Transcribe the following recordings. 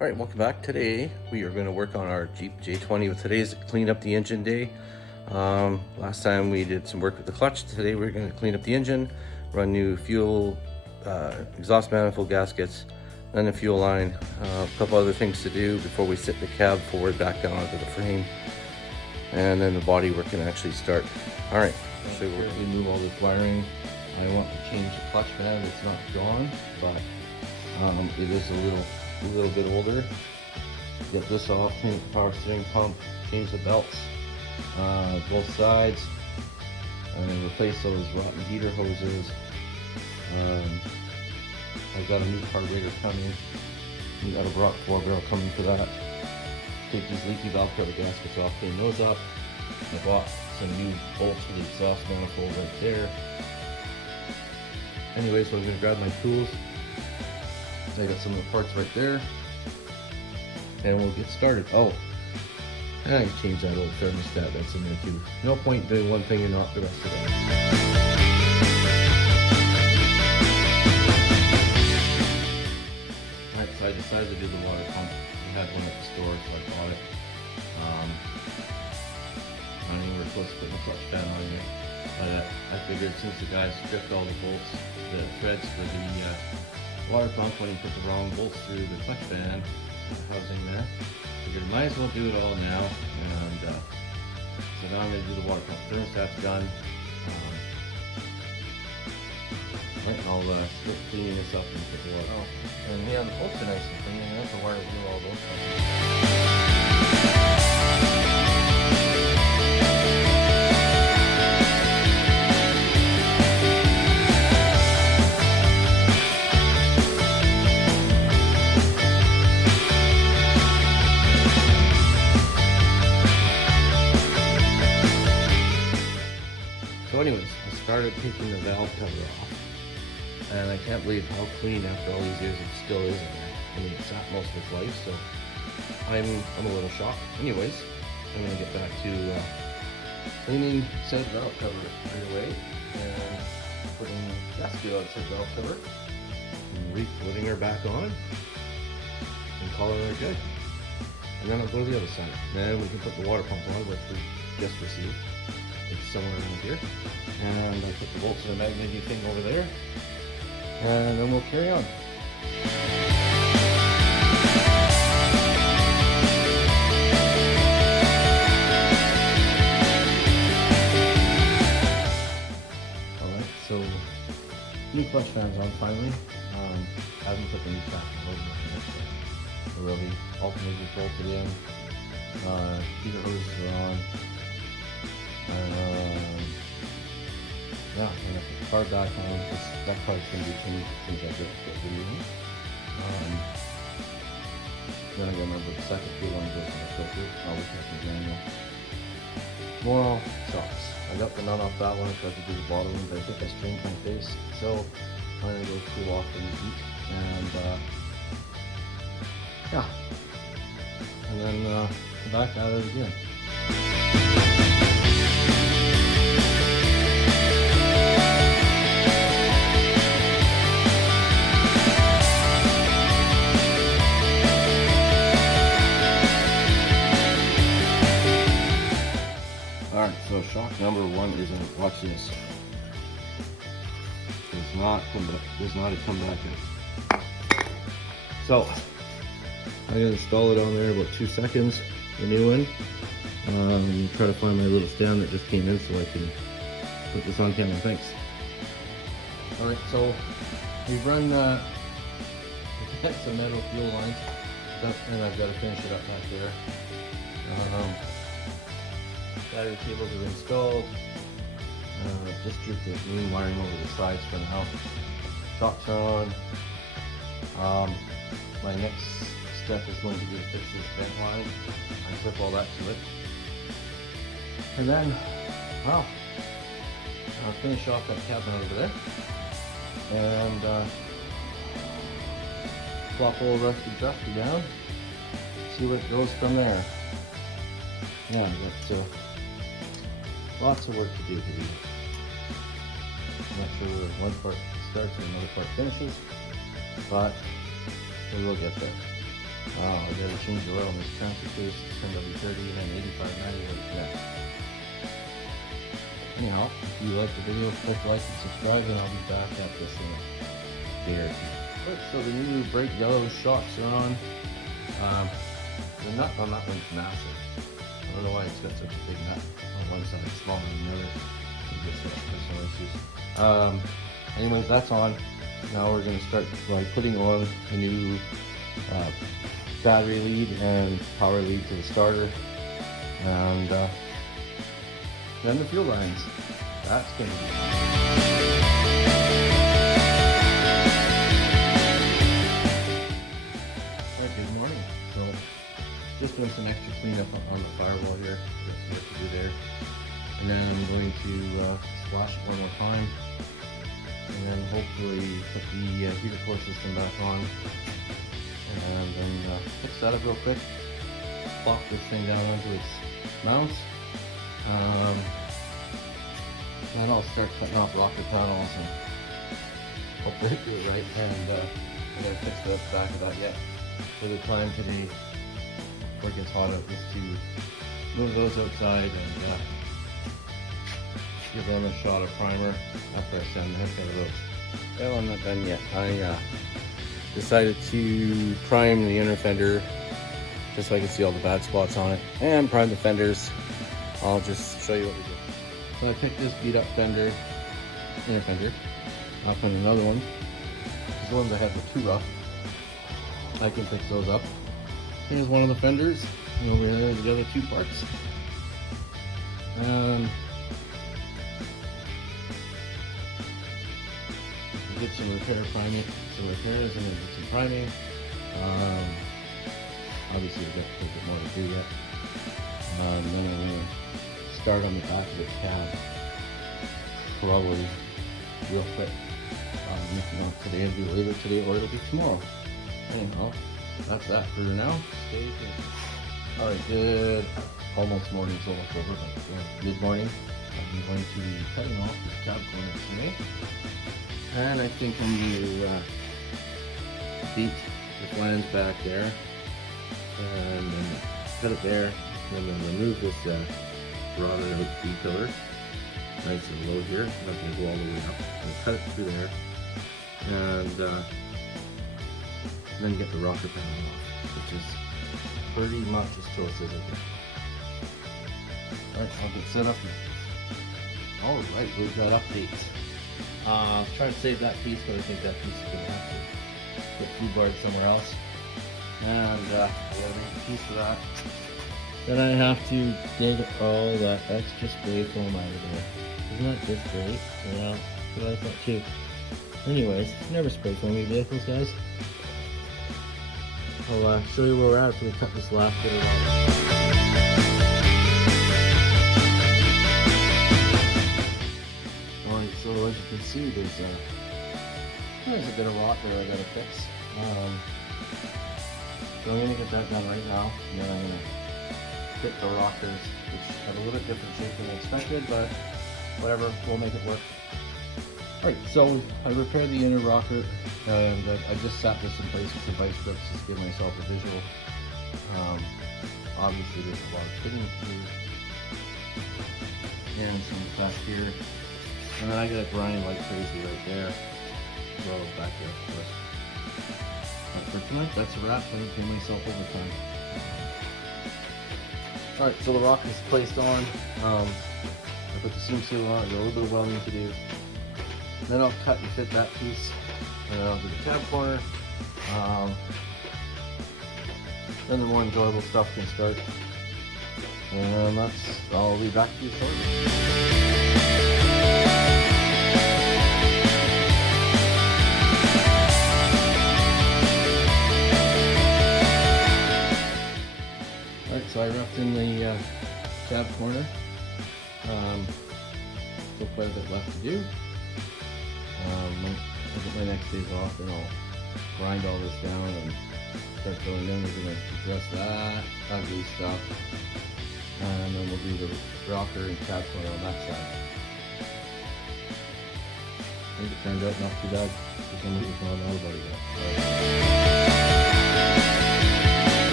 All right, welcome back. Today we are going to work on our Jeep J20. Today's clean up the engine day. Last time we did some work with the clutch. Today we're going to clean up the engine, run new fuel, exhaust manifold gaskets, then the fuel line, a couple other things to do before we sit the cab forward back down onto the frame, and then the body work can actually start. All right, so we're going to remove all this wiring. I want to change the clutch band. It's not gone, but it is a little bit older. Get this off, change the power steering pump, change the belts, both sides, and then replace those rotten heater hoses. I've got a new carburetor coming. We got a Brock 4 barrel coming for that. Take these leaky valve cover gaskets off, clean those up. I bought some new bolts for the exhaust manifold right there. Anyway, so I'm gonna grab my tools. I got some of the parts right there, and we'll get started. Oh, and I can change that old thermostat that's in there too. No point doing one thing and not the rest of it. Alright, so I decided to do the water pump. We had one at the store, so I bought it. I don't even we're supposed to put the clutch pad on here, but I figured since the guy stripped all the bolts, the threads for the water pump when he put the wrong bolts through the clutch band housing there, figured might as well do it all now. And so now I'm going to do the water pump. Thermostat's done. Right, I'll start cleaning this up and put the water on. And yeah, the bolts are nice and clean. I don't know why I do all those things. So anyways, I started taking the valve cover off, and I can't believe how clean after all these years it still is in there. I mean, it sat most of its life, so I'm a little shocked. Anyways, I'm gonna get back to cleaning said valve cover right away, and putting gasket on said valve cover, and re-putting her back on, and calling her good. And then I'll go to the other side. Then we can put the water pump on, which we just received. It's somewhere around here, and I put the bolts in the magnetic thing over there, and then we'll carry on. Alright, so new clutch fans on finally. I haven't put the new track over yet. The really alternators bolted in, heater hoses are on. Yeah, and I put the car back on, because that car's going to be changed as soon as I get the new one. Then I gotta remember the second fuel line goes in the filter. I'll look at the manual. More shocks. I got the nut off that one. I tried to do the bottom one, but I think I strained my face. So I'm gonna go cool off in the heat. And yeah. And then come back at it again. Alright, so shock number one is watch this. Does not come back in. So I'm gonna install it on there about 2 seconds, the new one. Try to find my little stand that just came in so I can put this on camera. Thanks. Alright, so we've run some metal fuel lines, and I've got to finish it up back there. Battery cables are installed. Just drooped the main wiring over the sides for now. Shocks are on. My next step is going to be to fix this vent line and clip all that to it. And then, well, I'll finish off that cabinet over there. And flop old rusty dusty down. See where it goes from there. Yeah, but lots of work to do here. I'm not sure where one part starts and another part finishes, but we will get there. I gotta change the oil in this transfer case. Send every 30 and then 85.90 when it's next. Anyhow, if you like the video, click like and subscribe, and I'll be back at this in a day or two. Right, so the new bright yellow shocks are on. The nut on that one's massive. I don't know why it's got such a big nut on one side, smaller than the other. Just personal issues. Anyways, that's on. Now we're going to start by putting on a new battery lead and power lead to the starter, and then the fuel lines. That's going to be alright. Good morning. So just doing some extra cleanup on the firewall here. Got some work to do there, and then I'm going to splash it one more time, and then hopefully put the heater core system back on, and then fix that up real quick, plop this thing down onto its mount. Then I'll start cutting off rocker panels and hopefully do it right, and I gotta fix the back of that yet. So the plan today, before it gets hot out, is to move those outside and give them a shot of primer after I sand the heck out of those. Well, I'm not done yet. I decided to prime the inner fender just so I can see all the bad spots on it, and prime the fenders. I'll just show you what we did. So I picked this beat up fender, inner fender, off on another one. These the ones I had the 2 rough. I can fix those up. Here's one of the fenders, and over there the other 2 parts. And did some repair priming, some repairs, and then did some priming. Obviously we've got a little bit more to do yet. And then I'm going to start on the back of the cab, probably real quick. If not today, it'll be later today, or it'll be tomorrow. Anyhow, that's that for now. Stay tuned. Alright, good. Almost morning's almost over, but mid-morning. I'm going to be cutting off this cab corner today. And I think I'm going to beat the flange back there, and then cut it there, and then remove this rotted out B-pillar, nice and low here, not going to go all the way up, and cut it through there, and then get the rocker panel off, which is pretty much as close as I can. Alright, I'll get set up. Alright, we've got updates. Trying to save that piece, but I think that piece is going to have to get flubarred somewhere else. And we gotta make a piece for that. Then I have to dig all that extra spray foam out of there. Isn't that just great? Yeah, that's what I thought too. Anyways, never spray foam your vehicles, guys. I'll show you where we're at after we cut this last bit of off. So as you can see, there's a bit of rot there I gotta fix. So I'm gonna get that done right now, and then I'm gonna fit the rockers, which have a little bit different shape than I expected, but whatever, we'll make it work. Alright, so I repaired the inner rocker, and I just sat this in place with the vice grips just to give myself a visual. Obviously there's a lot of fitting to do, and some back here. And then I got a grind like crazy right there. Well, back there, of course. But for tonight, that's a wrap. I'm giving myself overtime. Alright, so the rock is placed on. I put the seam sealer on. Got a little bit of welding to do. Then I'll cut and fit that piece. And then I'll do the cab corner. Then the more enjoyable stuff can start. And I'll be back to you shortly. So I roughed in the cab corner. Still quite a bit left to do. When I get my next days off, then I'll grind all this down and start filling in. We're going to address that ugly stuff, and then we'll do the rocker and cab corner on that side. I think it turned out not too bad for somebody who's not an auto body guy.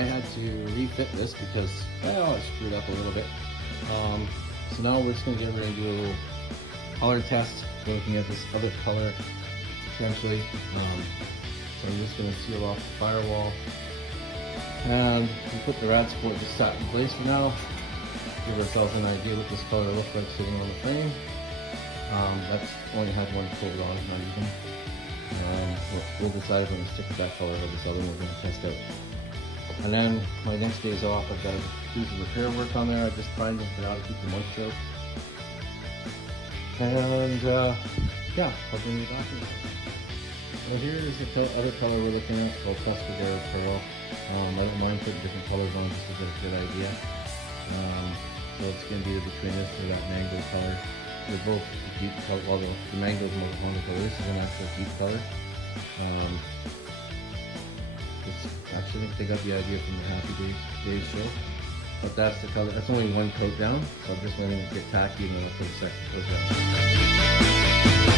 I had to refit this because, well, I screwed up a little bit. So now we're just gonna get ready to do a little color test. We're looking at this other color, essentially. So I'm just gonna seal off the firewall. And we put the rad support just sat in place for now. Give ourselves an idea what this color looks like sitting on the frame. That's only has one coat on, not even. We'll decide if we're gonna stick with that color or this other one we're gonna test out. And then my next day's off, I've got to do some repair work on there. I just primed it out to keep the moisture out. And yeah, I'll bring you back. So here is the other color we're looking at. It's called Tuscadero Pearl. I don't mind putting different colors on just to get a good idea. So it's going to be between this or that mango color. They're both deep color, although the mango is more on the color. This is an actual deep color. Actually, I think they got the idea from the Happy Days show. But that's the color. That's only one coat down, so I'm just going to get tacky and then I'll put a second coat down.